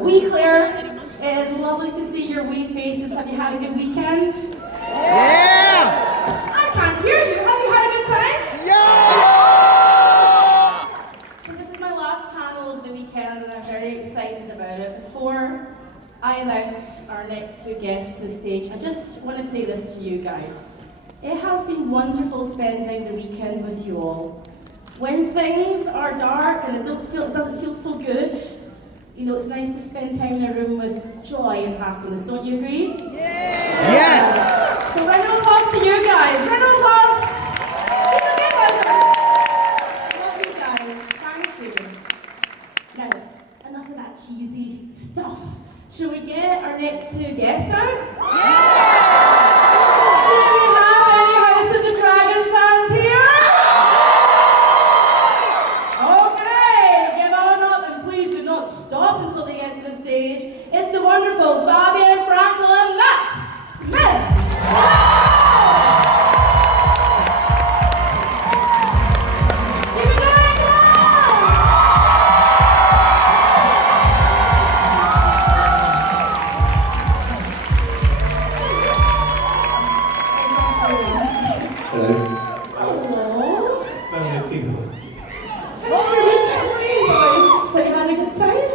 Wee Claire, it is lovely to see your wee faces. Have you had a good weekend? Yeah! I can't hear you. Have you had a good time? Yeah! So this is my last panel of the weekend and I'm very excited about it. Before I announce our next two guests to the stage, I just want to say this to you guys. It has been wonderful spending the weekend with you all. When things are dark and it doesn't feel so good, you know, it's nice to spend time in a room with joy and happiness. Don't you agree? Yeah. Yes! So round of applause to you guys. Round of applause. Keep it a bit louder. Love you guys. Thank you. Now, enough of that cheesy stuff. Shall we get our next two guests out? Do we have any House of the Dragon fans here? Okay, get on up and please do not stop until they get to the stage. It's the wonderful Fabien Frankel and Matt Smith. Keep it going now. Hello. Hello. So many people. How's your weekend, boys? So you had a good time?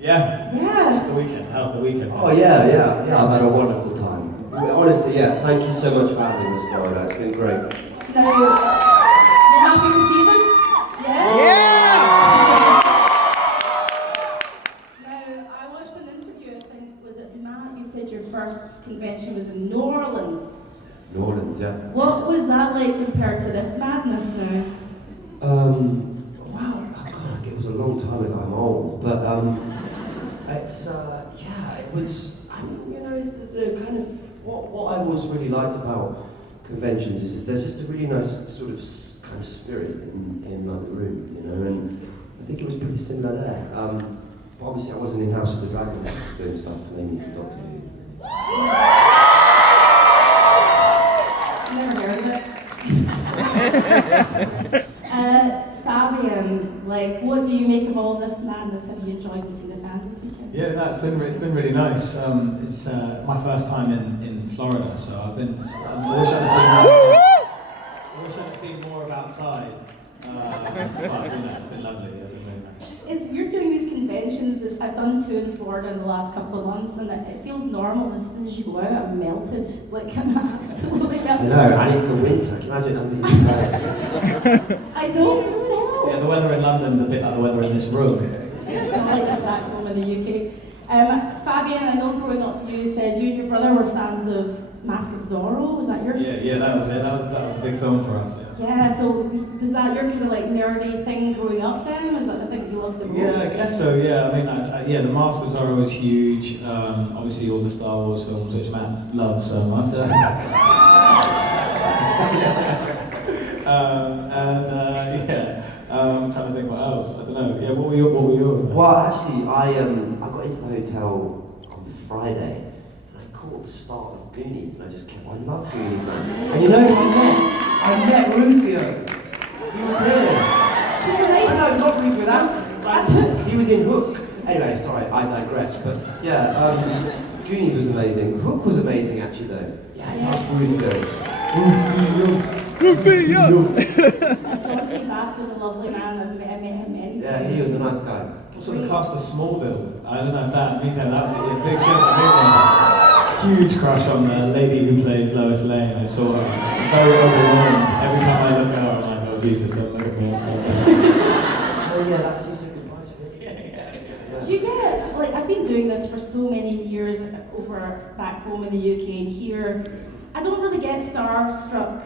Yeah. Yeah. The weekend. How's the weekend? Oh yeah, I've had a wonderful time. Honestly, yeah, thank you so much for having us, Florida. It's been great. Now, you happy to see them? Yeah? Yeah! Now, I watched an interview, I think, was it Matt? You said your first convention was in New Orleans. New Orleans, yeah. What was that like compared to this madness now? Wow, oh God, it was a long time ago, I'm old, but it's, yeah, it was, you know, the kind of, what I always really liked about conventions is that there's just a really nice sort of kind of spirit in like, the room, you know, and I think it was pretty similar there. But obviously I wasn't in House of the Dragon, I was doing stuff mainly for Doctor Who. Never heard of it. Fabien, like, what do you make of all this madness? Have you enjoyed meeting the fans this weekend? Yeah, no, it's been really nice. It's my first time in Florida, so I wish I'd seen more of outside. But you know, it's been lovely. Yeah, it's been very nice. It's weird doing these conventions. I've done two in Florida in the last couple of months, and it feels normal. As soon as you go out, I'm melted. Like, I'm absolutely I melted. know, and it's the winter, can you imagine? I mean, I know, really well. Yeah, the weather in London's a bit like the weather in this room. It's not like this back home in the UK. Fabien, I know growing up you said you and your brother were fans of Mask of Zorro. Was that your Yeah, that was it. That was a big film for us. Yes. Yeah, so was that your kind of like nerdy thing growing up then? Was that the thing that you loved the most? Yeah, I guess so. Yeah, I mean, yeah, the Mask of Zorro was huge. Obviously, all the Star Wars films, which Matt loves so much. I'm trying to think what else. I don't know. Yeah, what were yours? well, actually, I got into the hotel on Friday, and I caught the start of Goonies, and I just kept, I love Goonies, man. And you know who I met Rufio. He was here. He's a nice. I know, not Rufio, That's Hook. He was in Hook. Anyway, sorry, I digress, but yeah, Goonies was amazing. Hook was amazing, actually, though. Yeah, I love Rufio. Rufio! Dante Basco's a lovely man. I've met him many times. Yeah, he was a nice guy. Also, the cast of Smallville. I don't know if that means that absolutely a big show for me. Huge crush on the lady who plays Lois Lane. I saw her. I'm very overwhelmed. Every time I look at her, I'm like, oh Jesus, don't look at me. I'm sorry. Oh yeah, that's you said goodbye to this. Do you get, like, I've been doing this for so many years over back home in the UK and here. I don't really get starstruck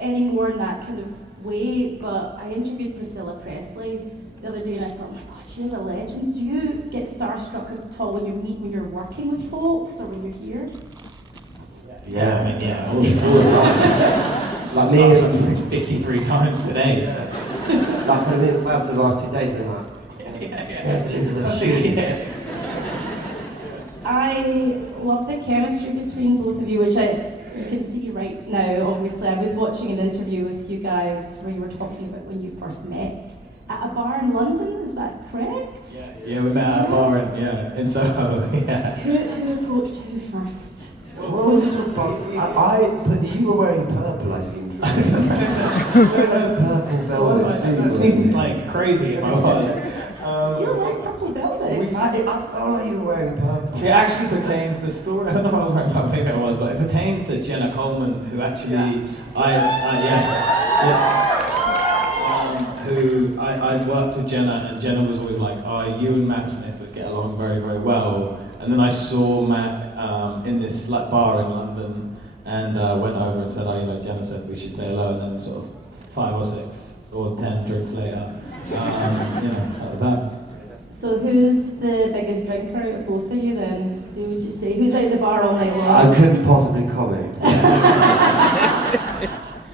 anymore in that kind of way, but I interviewed Priscilla Presley the other day and I thought, oh my God, she is a legend. Do you get starstruck at all when you're working with folks or when you're here? Yeah, I mean, yeah, all the time. Like me, 53 times today. like I've been in the labs the last 2 days, been like, yes, Elizabeth, shoot. I love the chemistry between both of you, which you can see right now. Obviously, I was watching an interview with you guys where you were talking about when you first met. at a bar in London, is that correct? Yeah, we met at a bar in Soho, yeah. Who approached who first? Well, but you were wearing purple, I seem to remember. Purple velvet suit. That seems like crazy if I was. You're wearing purple velvet. I felt like you were wearing purple. It actually pertains, the story, I don't know if I was wearing purple, maybe I was, but it pertains to Jenna Coleman, who actually, who I'd worked with Jenna, and Jenna was always like, oh, you and Matt Smith would get along very, very well. And then I saw Matt in this like bar in London, and went over and said, oh, Jenna said we should say hello, and then sort of 5 or 6 or 10 drinks later, that was that. So who's the biggest drinker out of both of you then? Who would you say? Who's out of the bar all night long? I couldn't possibly comment.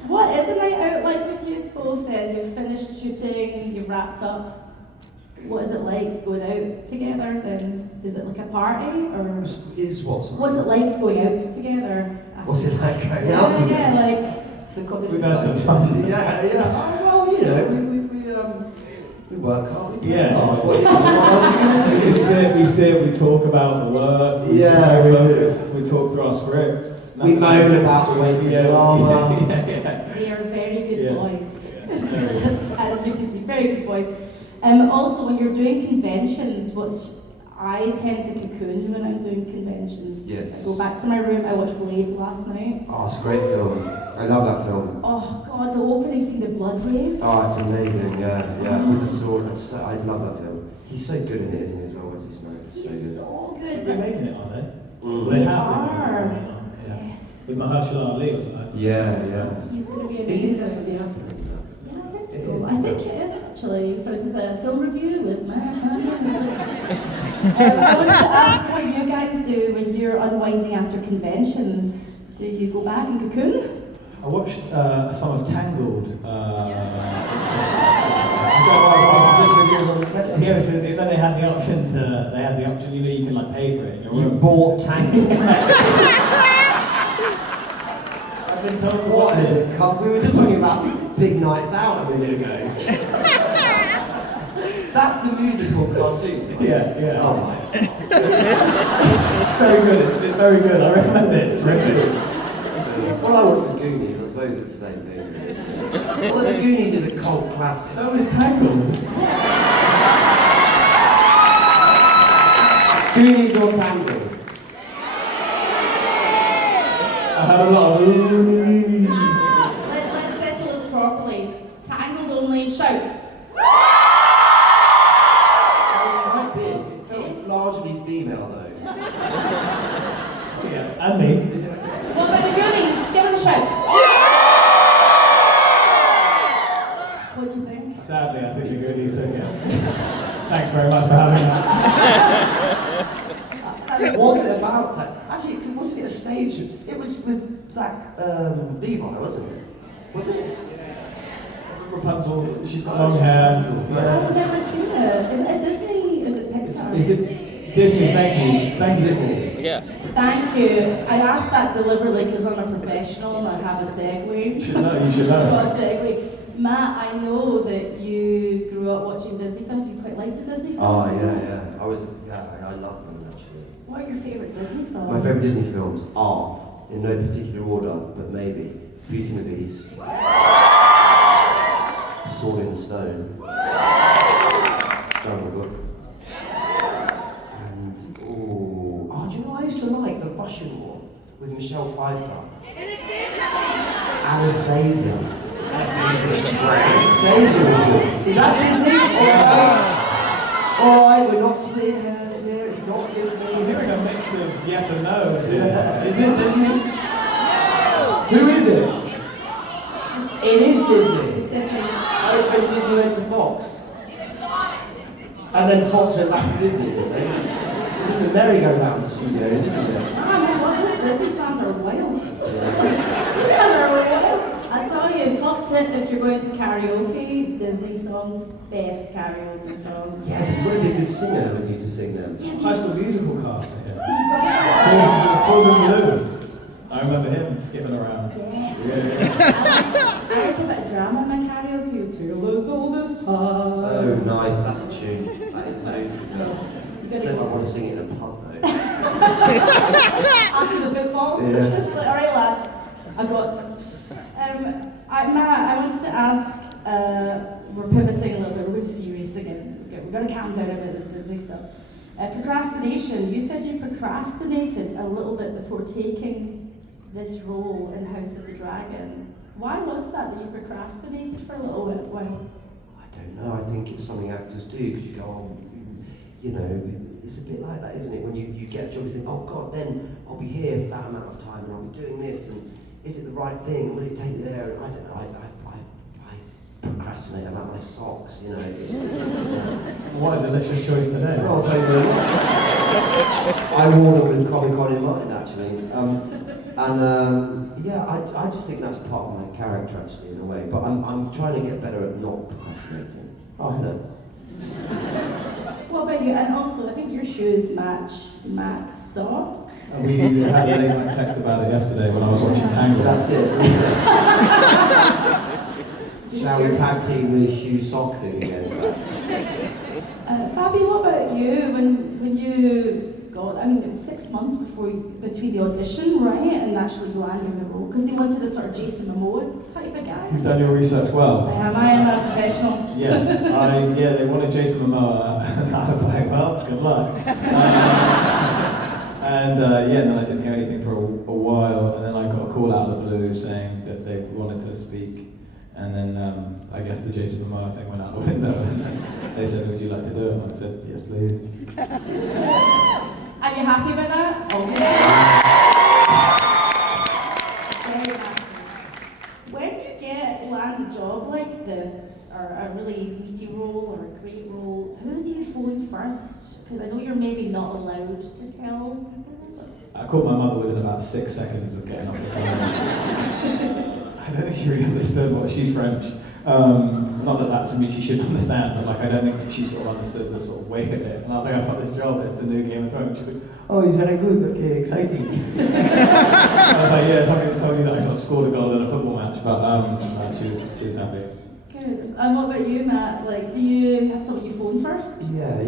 What is a night out like with you both then? You've finished shooting, you've wrapped up. What is it like going out together then? Is it like a party or? Is what? What's it like going out together? What's it like going out together? Yeah, So got this. We've had some fun. Yeah. Oh, well, we work hard. Yeah. What else are you We gonna just sit, we talk about the work, we we talk through our scripts. We moan about the way to drama. They are very good boys. Yeah. As you can see, very good boys. Also, when you're doing conventions, I tend to cocoon when I'm doing conventions. Yes. I go back to my room. I watched Blade last night. Oh, it's a great film. I love that film. Oh God, the opening scene, the blood wave. Oh, it's amazing. Yeah. With the sword. I love that film. He's so good in it, isn't he? As well, Wesley Snipes. He's so good. They're making it, are they? Mm. They They have are. been making it. Yeah. Yes. With Mahershala Ali or something. Yeah. He's going to be Is amazing. it definitely happening? Yeah, I think It so. is. I think it is actually. So this is a film review with Matt. I wanted to ask what you guys do when you're unwinding after conventions. Do you go back and cocoon? I watched some of Tangled. Just because you was on the set? Yeah, so then they had the option, you can like pay for it in your You room. bought Tangled. I've been told to What watch is it. it? We were just talking about big nights out a minute ago. That's the musical cartoon. Right? Yeah. Oh my. It's very good, it's very good, I recommend it, it's terrific. Well, I watched the Goonies, I suppose it's the same thing, really, isn't it? Well, the Goonies is a cult classic. So is Tangled. Goonies or Tangled? I had a lot of oohs. Let's settle this properly. Tangled only, shout. It was quite big. It felt largely female, though. Yeah, and me. What about the Goonies? Give us a shout. What do you think? Sadly, I think the Goonies took it. Thanks very much for having me. What's it about? Actually, wasn't it a stage? It was with Zach Levi, wasn't it? Was it? Rapunzel, she's got long hair. I've never seen it. Is it a Disney? Is it Pixar? Is it Disney? Thank you, Disney. Yeah. Thank you. I asked that deliberately because I'm a professional and I have a segue. You should know. Got a segue. Matt, I know that you grew up watching Disney films. You quite liked the Disney films. Oh, yeah. I love them, actually. What are your favourite Disney films? My favourite Disney films are, in no particular order, but maybe Beauty and the Beast, Sword in the Stone, Jungle Book, and do you know what I used to like? The Russian one with Michelle Pfeiffer. Anastasia. Anastasia was good. Is that Disney? Alright, we're not splitting hairs here. It's not Disney. I'm hearing a mix of yes and no's here. Is it Disney? Who is it? It is Disney. It's Disney. I was when Disney went to Fox. And then Fox went back to Disney, didn't they? It's just a merry-go-round studio, isn't it? Those Disney fans are wild. You guys are wild. I tell you, top tip if you're going to karaoke, Disney songs, best karaoke songs. Yeah, you've got to be a good singer when you need to sing them. High School Musical cast here. You Corbin Blue. I remember him skipping around. Yes. Yeah. I like a bit of drama in my karaoke too. Let's all this time. Oh, nice, that's a tune. That is nice. I You don't gotta know if I go. want to sing it in a pub though. After the football, Yeah. it's like, all right, lads, I got this. Matt, I wanted to ask. We're pivoting a little bit. We're going serious again. We're going to calm down a bit this Disney stuff. Procrastination. You said you procrastinated a little bit before taking this role in House of the Dragon. Why was that you procrastinated for a little bit? Why? I don't know, I think it's something actors do, because you go, oh, you know, it's a bit like that, isn't it? When you get a job, you think, oh God, then I'll be here for that amount of time, and I'll be doing this, and is it the right thing, and will it take me there? And I don't know, I procrastinate about my socks, you know. What a delicious choice today. Oh, thank you. I wore them with Comic-Con in mind, actually. Yeah, I just think that's part of my character, actually, in a way. But I'm trying to get better at not procrastinating. Oh, hello. What about you? And also, I think your shoes match Matt's socks. We had a late night text about it yesterday when I was watching Tangled. That's it. Shall we tag team the shoe sock thing again? Fabien, what about you? When you got, I mean, it was 6 months between the audition, right, and actually landing the role, because they wanted a sort of Jason Momoa type of guy. You've done your research well. I am a professional. Yes, they wanted Jason Momoa, and I was like, well, good luck. And then I didn't hear anything for a while, and then I got a call out of the blue saying that they wanted to speak, and then I guess the Jason Momoa thing went out the window, and then they said, would you like to do it? And I said, yes, please. Are you happy about that? Oh, very happy. When you land a job like this, or a really meaty role, or a great role, who do you phone first? Because I know you're maybe not allowed to tell. I called my mother within about 6 seconds of getting off the phone. I don't think she really understood what she's French. Not that that's something she should understand, but like I don't think she sort of understood the sort of weight of it. And I was like, I've got this job, it's the new Game of Thrones. She's like, oh, he's very good, okay, exciting. I was like, yeah, something that I sort of scored a goal in a football match, but no, she was happy. Good. And what about you, Matt? Like, do you have someone you phone first? Yeah, I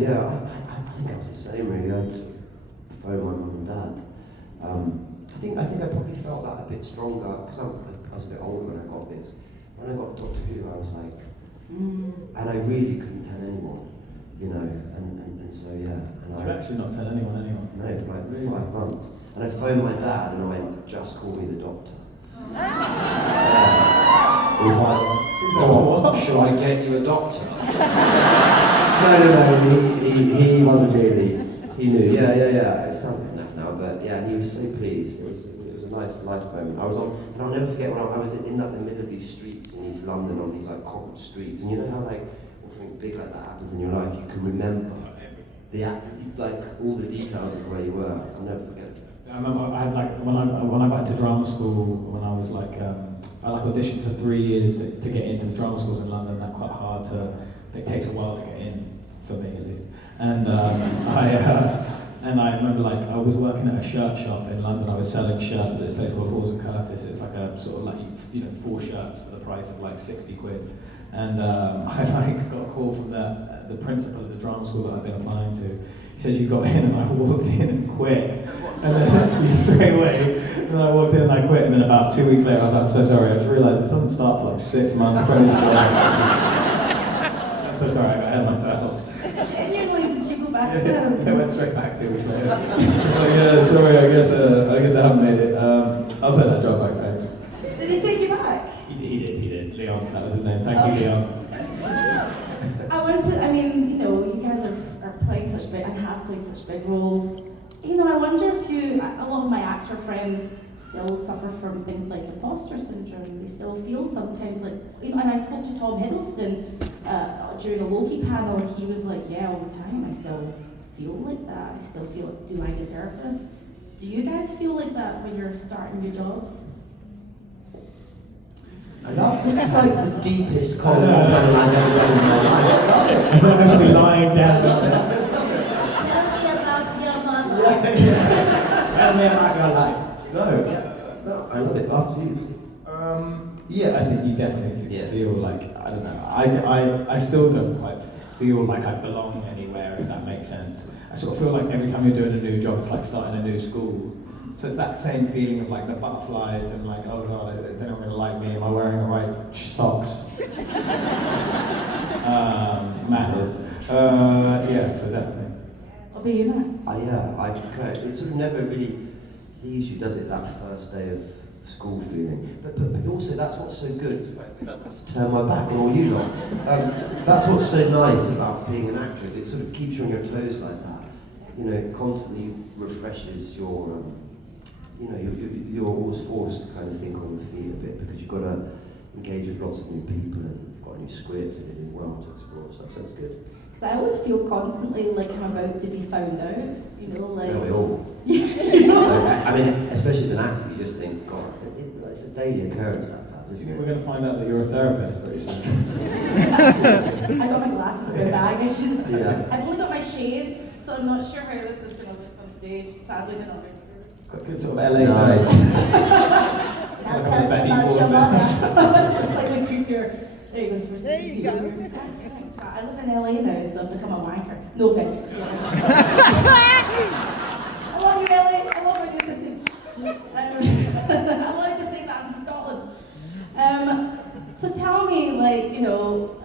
think I was the same really. I'd phone my mum and dad. I think I probably felt that a bit stronger because I was a bit older when I got this. When I got Doctor Who, I was like, and I really couldn't tell anyone, you know, and so yeah. And You've actually not tell anyone. No, for like 5 months. And I phoned my dad and I went, just call me the doctor. Yeah. He was like, oh, shall I get you a doctor? No, he wasn't really, he knew, yeah, it sounds like enough now, but yeah, and he was so pleased. It was a nice life moment. I was on, and I'll never forget when I was in like the middle of these streets in East London, on these like concrete streets, and you know how like when something big like that happens in your life, you can remember like all the details of where you were. I'll never forget it. I remember I had like when I got into drama school when I was like I auditioned for 3 years to get into the drama schools in London. That's quite hard to. It takes a while to get in, for me at least. And I remember like I was working at a shirt shop in London. I was selling shirts at this place called Halls and Curtis. It's like a sort of like 4 shirts for the price of like 60 quid. And I like got a call from the principal of the drama school that I'd been applying to. He said you got in, and I walked in and quit. And then straight away, and then I walked in and I quit. And then about 2 weeks later, I was like, I'm so sorry. I just realised this doesn't start for like 6 months. I'm so sorry, I got ahead of myself. Genuinely, did you go back to him? I went straight back 2 weeks later. I was like, yeah, sorry, I guess I haven't made it. I'll take that job back, thanks. Did he take you back? He did. Leon, that was his name. Thank you, Leon. I mean, you know, you guys are playing such big, and have played such big roles. You know, I wonder if a lot of my actor friends still suffer from things like imposter syndrome. They still feel sometimes like, you know, and I spoke to Tom Hiddleston during a Loki panel, and he was like, yeah, all the time, I still feel like that. I still feel, do I deserve this? Do you guys feel like that when you're starting your jobs? I love this. Is like the deepest cold panel I've ever done in my life. I love it. I feel like I should be lying down. Tell me about your mother. Tell me about your life. No, I love it. After you. Yeah, I think you definitely feel like I I don't know. I still don't quite feel like I belong anywhere, if that makes sense. I sort of feel like every time you're doing a new job, it's like starting a new school. So it's that same feeling of like the butterflies and like, oh god, is anyone going to like me? Am I wearing the right socks? Matt is. Yeah, so definitely. What about you, Matt? I concur. It sort of never really leaves you, does it, that first day of school feeling. But also, that's what's so good. Turn my back on all you lot. That's what's so nice about being an actress. It sort of keeps you on your toes like that. You know, it constantly refreshes your, you know, you're always forced to kind of think on your feet a bit because you've got to engage with lots of new people and you've got a new script and a new world to explore. So that's good. Because I always feel constantly like I'm about to be found out, you know, like... Yeah, we all. You know? I mean, especially as an actor, you just think, God, it's a daily occurrence, that, Do you isn't think it? we're going to find out that you're a therapist very soon? I got my glasses in my bag. Yeah. I've only got my shades, so I'm not sure how this is going to look on stage. Sadly, they're not very good. Got good sort of LA Nice. face. That's Like on the Betty Ford. It's slightly creepier. There he goes for There you go. Thanks. I live in LA now, so I've become a wanker. No offense. I love you, LA. I love my new city. I'm allowed to say that. I'm from Scotland. So tell me, like, you know,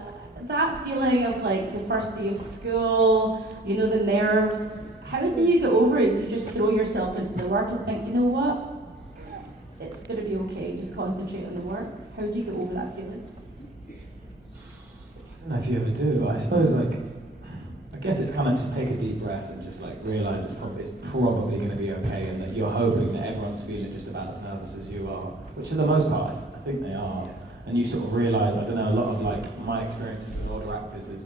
that feeling of like the first day of school, you know, the nerves. How do you get over it? Do you just throw yourself into the work and think, you know what? It's going to be okay. Just concentrate on the work. How do you get over that feeling? I don't know if you ever do. I suppose, like, I guess it's kind of just take a deep breath and just like realize it's probably going to be okay, and that you're hoping that everyone's feeling just about as nervous as you are, which for the most part, I think they are. And you sort of realize, I don't know, a lot of like my experiences with older actors is,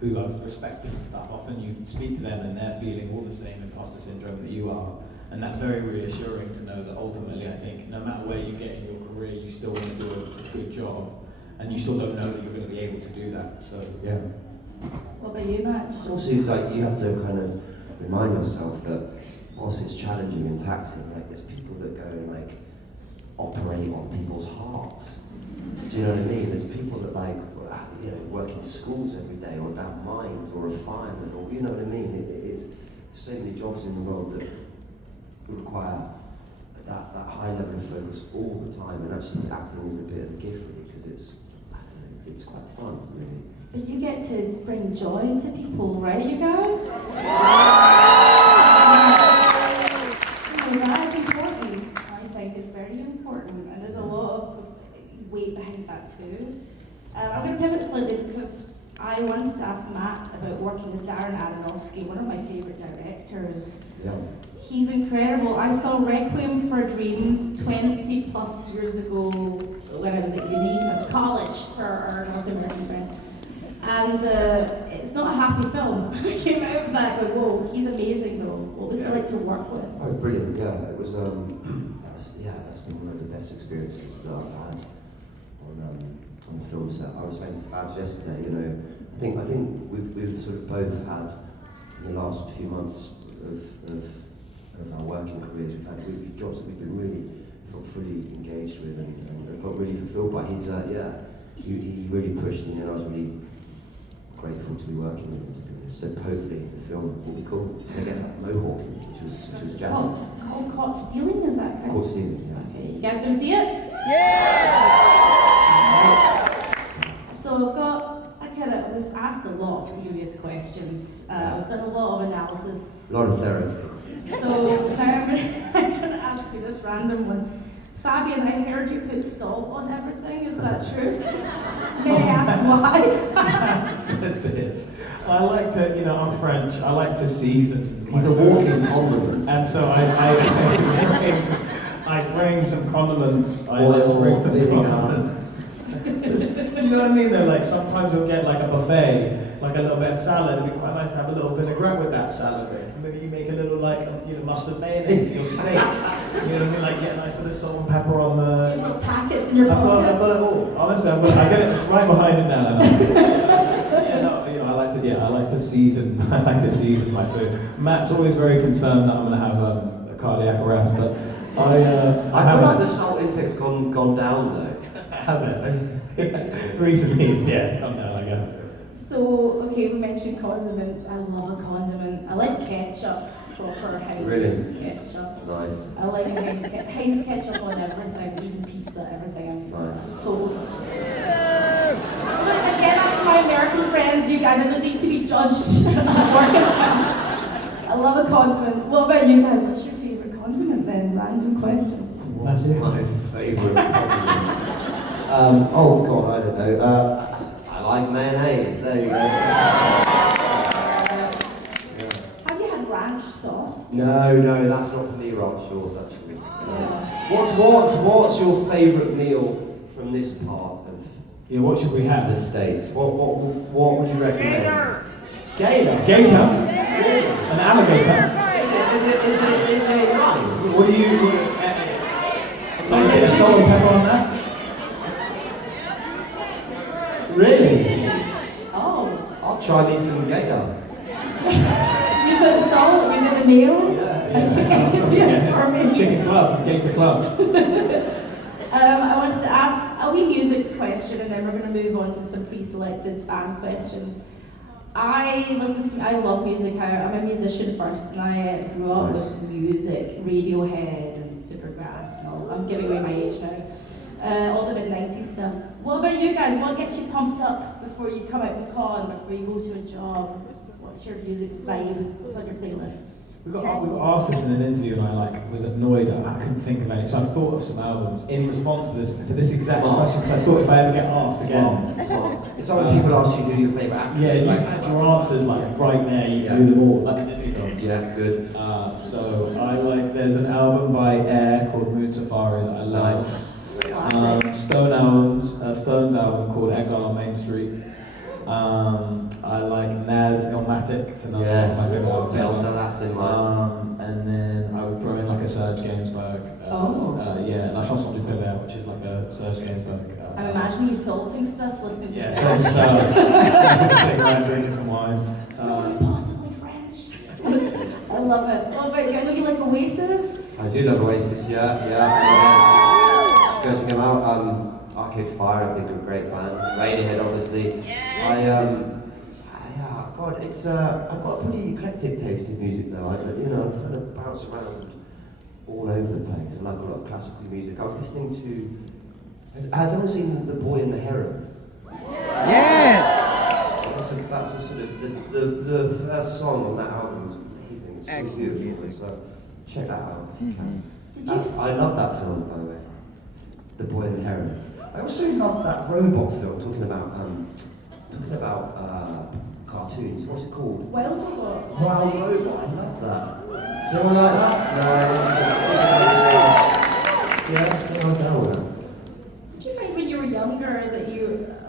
who I've respected and stuff. Often you speak to them and they're feeling all the same imposter syndrome that you are, and that's very reassuring to know that ultimately, I think, no matter where you get in your career, you still want to do a good job. And you still don't know that you're going to be able to do that. So, yeah. What about you, Matt? Also, like, you have to kind of remind yourself that whilst it's challenging and taxing, like, there's people that go and, like, operate on people's hearts. Do you know what I mean? There's people that, like, you know, work in schools every day, or down mines, or a fireman, or, you know what I mean? It's so many jobs in the world that require that high level of focus all the time, and actually acting is a bit of a gift, really, because it's quite fun, really. But you get to bring joy to people, right, you guys? That's important. I think it's very important, and there's a lot of weight behind that too. I'm going to pivot slightly because I wanted to ask Matt about working with Darren Aronofsky, one of my favourite directors. Yeah. He's incredible. I saw Requiem for a Dream 20 plus years ago when I was at uni. That's college for our North American friends. And it's not a happy film. I came out of that going, whoa, he's amazing though. What was it like to work with? Oh, brilliant! Yeah, it was. That's been one of the best experiences that I've had on the film set. I was saying to Fabs yesterday, you know, I think we've sort of both had in the last few months of our working careers, we've had really jobs that we've been really felt fully engaged with and got really fulfilled by. He really pushed me, and I was really grateful to be working with him, to be honest. So hopefully the film will be cool. And I get that mohawking, which was jazzy. Called Caught Stealing, is that correct? Caught Stealing, yeah. Okay, you guys gonna see it? Yeah! So we've asked a lot of serious questions. We've done a lot of analysis. A lot of therapy. So now I'm gonna ask you this random one. Fabien, I heard you put salt on everything, is that true? May I ask why? Says this. I like to, you know, I'm French, I like to season. He's a walking condiment. And so I bring some condiments. I Oil, bring some anything condiments. You know what I mean though, like sometimes you'll get like a buffet, like a little bit of salad, it'd be quite nice to have a little vinaigrette with that salad. Maybe you make a little like, you know, mustard mayonnaise for your steak. You know what I mean, like get a nice bit of salt and pepper on the... Do you have packets in your I've pocket? got it all. Honestly, I get it it's right behind it now. Yeah, no, you know, I like to season my food. Matt's always very concerned that I'm going to have a cardiac arrest, but I feel like the salt intake's gone down though. Has it? Recently, yeah, calm down, I guess. So, okay, we mentioned condiments. I love a condiment. I like ketchup, proper Heinz Really? ketchup. Nice. I like Heinz ketchup on everything, even pizza, everything. Nice. Total. Look, again, after my American friends, you guys, I don't need to be judged at work as well. I love a condiment. What about you guys? What's your favourite condiment then? Random question. What's my favourite condiment? Oh God, I don't know. I like mayonnaise. There you go. Have you had ranch sauce? No, that's not for me, ranch sauce actually. Yeah. What's your favourite meal from this part of Yeah, what should we have? the States? What would you recommend? Gator. Gator? Really? An alligator? Is it nice? What do you... Can I get salt and pepper on that? Really? Oh. I'll try me some gator. You've got the salt, you've got the meal. Yeah. It could be a farming. Chicken club, Gator club. I wanted to ask a wee music question, and then we're going to move on to some pre-selected fan questions. I love music. I'm a musician first, and I grew up with music, Radiohead and Supergrass, and all. I'm giving away my age now. All the mid-90s stuff. What about you guys? What gets you pumped up before you come out to con, before you go to a job? What's your music vibe? What's on your playlist? We got asked this in an interview, and I was annoyed that I couldn't think of any. So I thought of some albums in response to this exact question. Because I thought if I ever get asked again, Smart. It's like when people ask you who your favourite actor yeah, is. you like, had your answers like right there. You Yeah. knew them all, like the Disney films. Yeah, good. So I like. There's an album by Air called Moon Safari that I love. Stones album called Exile on Main Street. I like Nas Illmatic, it's another one of my favourite albums ever. That's in mine. And then I would throw in like a Serge Gainsbourg. La Chanson du Pévert, which is like a Serge Gainsbourg. I'm imagining you salting stuff, listening to Yeah, Serge. so sitting around drinking some wine. So impossibly French. I love it. What about you? I know you like Oasis. I do love Oasis, yeah, I love Oasis. Just go check them out. Arcade Fire, I think, are a great band. Radiohead, obviously. God, it's I've got a pretty eclectic taste in music, though. I kind of bounce around all over the place. I like a lot of classical music. I was listening to. Has anyone seen The Boy and the Heron? Yes! That's a sort of the first song on that album is amazing. It's so Excellent beautiful. music. So check that out if you can. Did you? I love that film, by the way. The Boy and the Heron. I also love that robot film talking about cartoons. What's it called? Wild Robot. Wild Robot. I love that. Is anyone like that? No. Yeah. How's that one? Did you find when you were younger that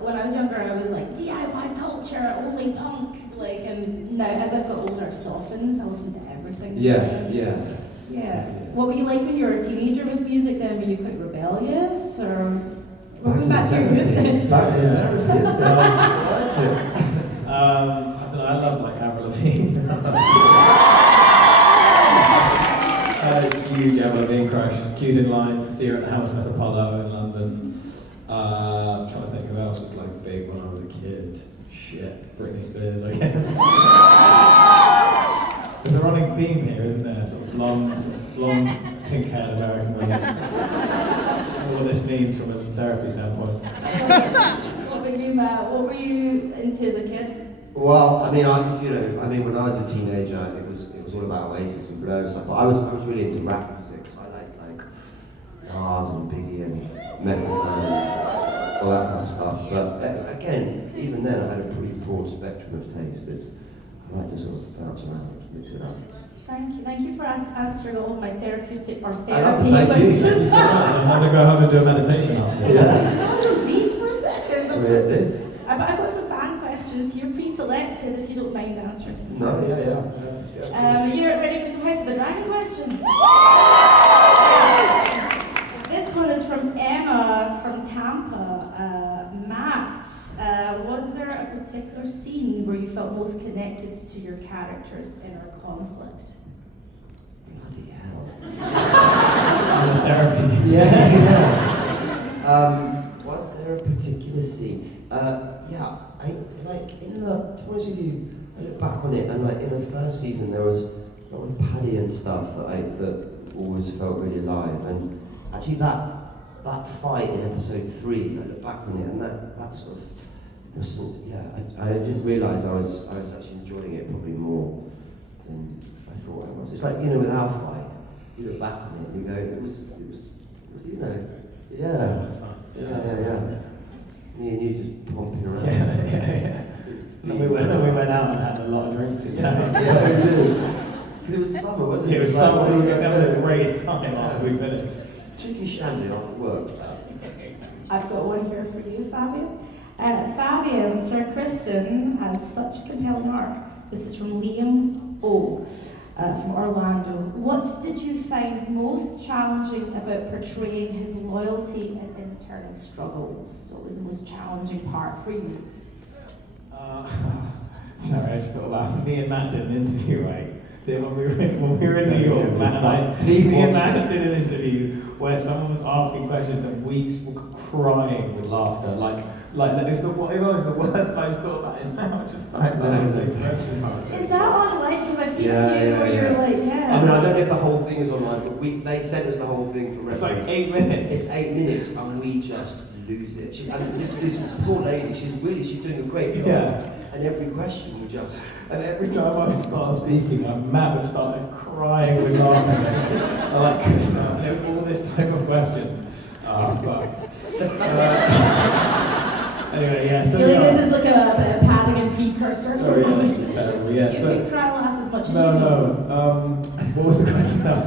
when I was younger, I was like DIY culture, only punk, and now as I've got older, I've softened. I listen to everything. Yeah. What were you like when you were a teenager with music then? Were you quite rebellious or? Back to your youth then? Back to the therapist. I like it. I don't know, I love like Avril Lavigne. Huge Avril Lavigne crush. Queued in line to see her at the Hammersmith Apollo in London. I'm trying to think who else was like big when I was a kid. Shit, Britney Spears, I guess. There's a running theme here, isn't there? Sort of blonde, pink-haired American women. All this means from a therapy standpoint. What about you, Matt? What were you into as a kid? Well, when I was a teenager, it was all about Oasis and Blur and stuff. But I was really into rap music, so I liked like Nas and Biggie and Megacon and all that kind of stuff. But again, even then, I had a pretty broad spectrum of tastes. I like to sort of bounce around, mix it up. Thank you for answering all of my therapeutic or I love therapy it, thank you. Thank you questions. so much. I'm going to go home and do a meditation after this. I was deep for a second. Really? I've got some fan questions here, pre-selected, if you don't mind answering some. No, yeah. You're ready for some House of the Dragon questions? This one is from Emma from Tampa. Matt, was there a particular scene where you felt most connected to your character's inner conflict? Bloody hell. I'm a therapy. Yeah. Was there a particular Let's see. Yeah, I like in the. To be honest with you, I look back on it, and like in the first season, there was a lot of Paddy and stuff that always felt really alive. And actually, that fight in episode 3, I look back on it, and that sort of. I didn't realise I was actually enjoying it probably more than I thought I was. It's like, with our fight, you look back on it and you go, it was yeah. Me and you just pumping around. Yeah. And we went out and had a lot of drinks. Yeah, we did. Because it was summer, wasn't it? It was summer, we were going to have a great time after we finished. Cheeky shandy after work. I've got one here for you, Fabien. Fabien, Sir Kristen has such a compelling arc. This is from Liam O. From Orlando. What did you find most challenging about portraying his loyalty and internal struggles? What was the most challenging part for you? Sorry, I just thought about me and Matt did an interview, right? When we were in New York, me and Matt did an interview where someone was asking questions and we were crying with laughter. Like it was the worst I just thought about it now. Just Is that online? Because I've seen a few where you're like, I mean, I don't know if the whole thing is online, but they sent us the whole thing for reference. It's like 8 minutes. It's 8 minutes, and we just lose it. This poor lady, she's doing a great job. Yeah. And every question we just... And every time I would start speaking, Matt would start crying with laughing. And it was all this type of question. Anyway, yeah. So I feel like this is like a padding and precursor. Sorry, yeah, this is terrible. Yeah. You can cry, laugh as much as you No. What was the question now?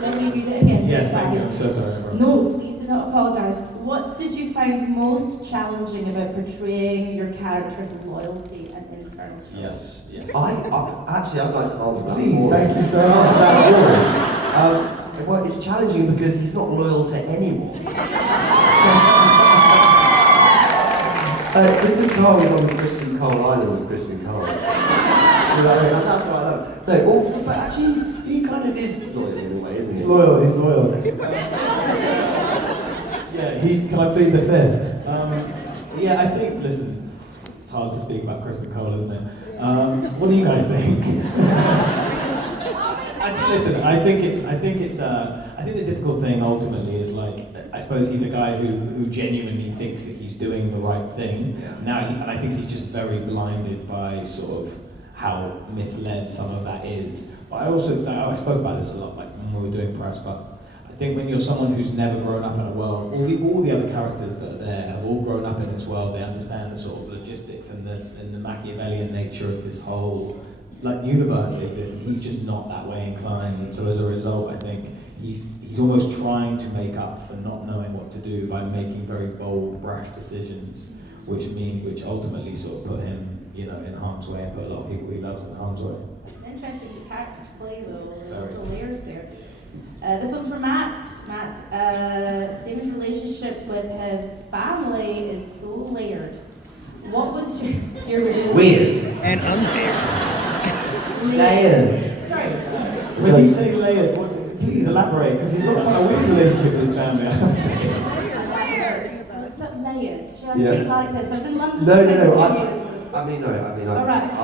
Let me read it again. Yes, thank you. I'm so sorry. Bro. No, please do not apologise. What did you find most challenging about portraying your character's loyalty and internal struggles? Yes. I'd like to answer that. Please, more. thank you so much. Well, it's challenging because he's not loyal to anyone. Kristen Cole is on the Kristen Cole Island with Kristen Cole. And that's what I love. No, but actually, he kind of is loyal in a way, isn't he? He's loyal. Yeah, can I plead the fifth? I think, listen, it's hard to speak about Kristen Cole, isn't it? What do you guys think? I think the difficult thing ultimately is I suppose he's a guy who genuinely thinks that he's doing the right thing. Yeah. And I think he's just very blinded by sort of how misled some of that is. But I spoke about this a lot, when we were doing press, but I think when you're someone who's never grown up in a world, all the other characters that are there have all grown up in this world. They understand the sort of logistics and the Machiavellian nature of this whole universe that exists, and he's just not that way inclined. And so as a result, I think he's almost trying to make up for not knowing what to do by making very bold, brash decisions, which ultimately sort of put him, in harm's way and put a lot of people he loves in harm's way. It's an interesting character to play, though. There's lots of layers there. This one's for Matt. Matt, Damon's relationship with his family is so layered. What was your... Here we go. Weird. And unfair. Layered. Sorry. When you say layered, please elaborate, because he's got quite a weird relationship with his family, I would say. What's up, layers? Should I speak like this? I was in London No. for 2 years. All right. I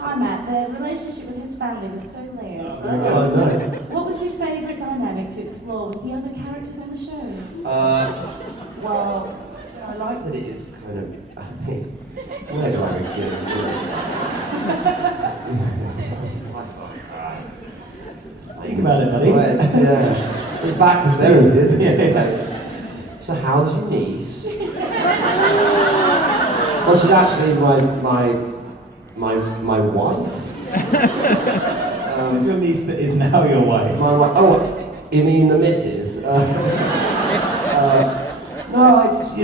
Hi, Matt. The relationship with his family was so layered. no. What was your favourite dynamic to explore with the other characters on the show? Well, I like that it is kind of. Where do I begin? Speak about it, buddy. Well, it's back to therapy, isn't it? So, how's your niece? Well, she's actually my wife. It's your niece that is now your wife. My wife. Oh, you mean the missus? No, it's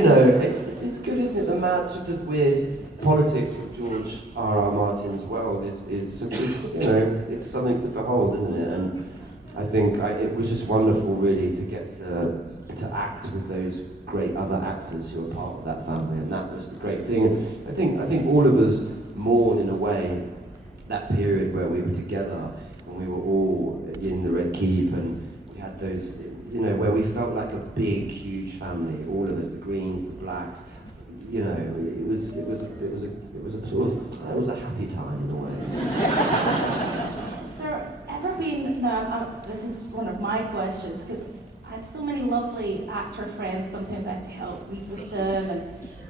good, isn't it? The mad sort of weird politics of George R.R. Martin's world is sort of, it's something to behold, isn't it? And I think it was just wonderful, really, to get to act with those great other actors who are part of that family, and that was the great thing. And I think all of us mourn, in a way, that period where we were together and we were all in the Red Keep, and we had those you know, where we felt like a big, huge family. All of us, the Greens, the Blacks. You know, it was a happy time in a way. Has there ever been, this is one of my questions, because I have so many lovely actor friends, sometimes I have to help read with them, and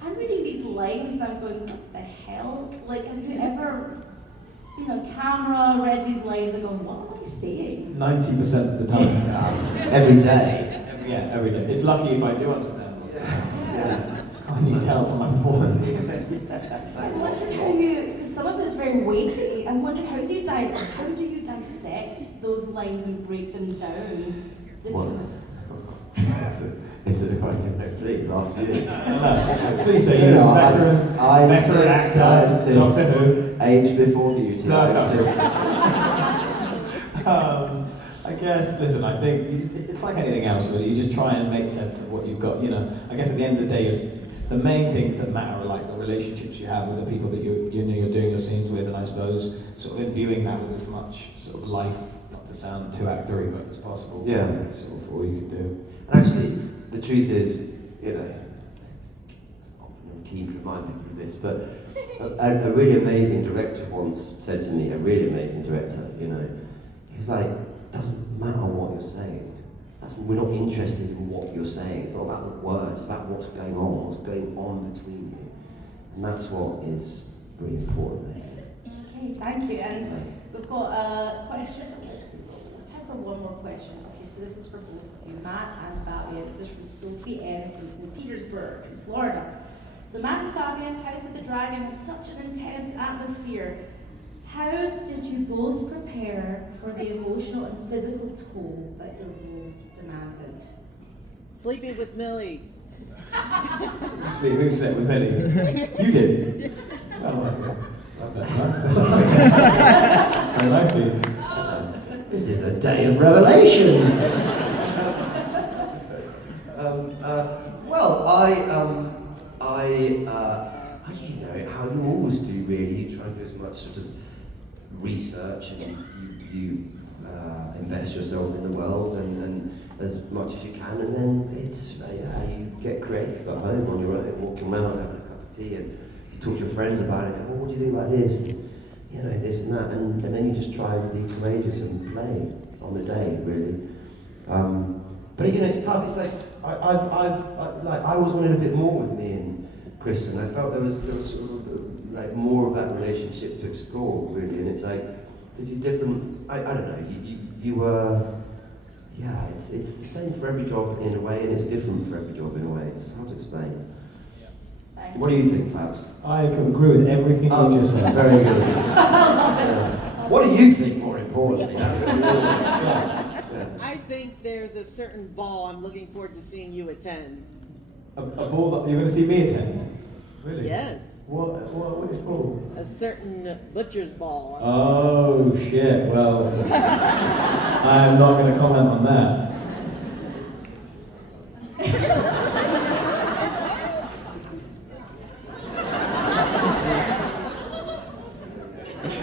I'm reading these lines and I'm going, what the hell? Like, have you ever been on camera, read these lines and gone, what am I saying? 90% of the time. Every day. Every day. It's lucky if I do understand what's going on. Yeah. Can't you tell from my performance? I'm wondering how you, because some of it's very weighty, I'm wondering how do you dissect those lines and break them down? It's a question, please, after you. Please say you're a veteran actor, Doctor Who. Age before beauty. No. I guess, listen, I think it's like anything else really, you just try and make sense of what you've got, you know. I guess at the end of the day, the main things that matter are like the relationships you have with the people that you're doing your scenes with, and I suppose sort of imbuing that with as much sort of life, not to sound too actory, but as possible. Yeah. Sort of all you can do. And actually, the truth is, you know, I'm keen to remind people of this, but a really amazing director once said to me, a really amazing director, you know, he was like, doesn't matter what you're saying. We're not interested in what you're saying. It's not about the words, it's about what's going on between you. And that's what is really important, I think. Okay, thank you. And we've got a question from this. Time for one more question. Okay, so this is for both of you, Matt and Fabien. This is from Sophie N. from St. Petersburg in Florida. So Matt and Fabien, House of the Dragon has such an intense atmosphere. How did you both prepare for the emotional and physical toll that your roles demanded? Sleeping with Millie. See, who slept with Millie? You did? Oh, that's nice. Very nice of you. This is a day of revelations. You know, how you always do really, you try and do as much sort of research and you invest yourself in the world and as much as you can, and then it's, you get creative at home on your own, walking around, having a cup of tea, and you talk to your friends about it, and, what do you think about this? And, you know, this and that, and then you just try and be courageous and play on the day, really. But you know, it's tough. It's like I always wanted a bit more with me and Chris, and I felt there was sort of like more of that relationship to explore, really. And it's like this is different. I don't know. It's the same for every job in a way, and it's different for every job in a way. It's hard to explain. What do you think, Fabs? I agree with everything you just said. Very good. What do you think, more importantly? That's what it is. I think there's a certain ball I'm looking forward to seeing you attend. A ball that you're going to see me attend? Really? Yes. Which ball? A certain butcher's ball. Oh shit, well, I am not going to comment on that.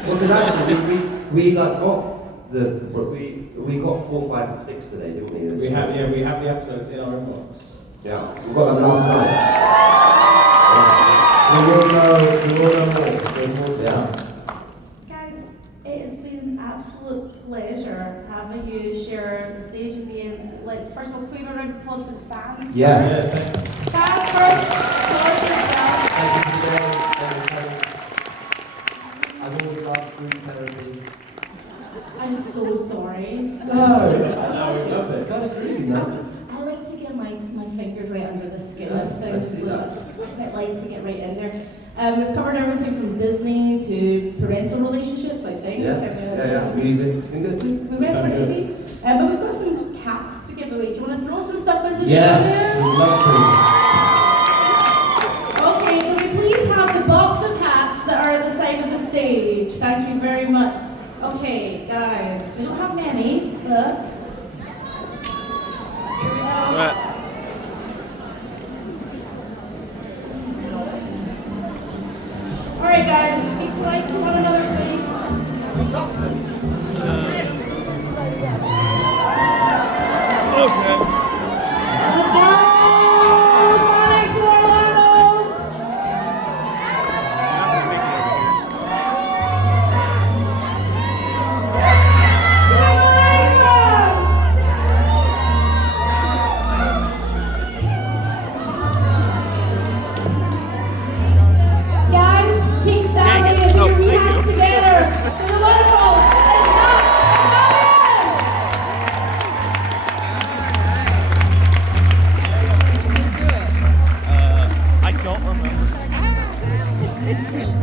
Well, because actually we got we got 4, 5, and 6 today, didn't we? We have the episodes in our inbox. Yeah, we got them last night. We will know more. There's more to come. Guys, it has been an absolute pleasure having you share the stage with me. And first of all, can we have a round of applause for the fans? Yes. Fans first, towards yourself. I've always loved group therapy. I'm so sorry. No, we loved it. Can't agree, man. I like to get my fingers right under the skin of I things, see so that. I quite like to get right in there. We've covered everything from Disney to parental relationships, I think. Yeah. Music, it's been good. We went pretty deep. But we've got some cats to give away. Do you want to throw some stuff into the Yes, air? we'd love Okay, can we please have the box of hats that are at the side of the stage? Thank you very much. Okay, guys, we don't have many, but here we go. Alright guys, be polite to one another, please. Okay. It's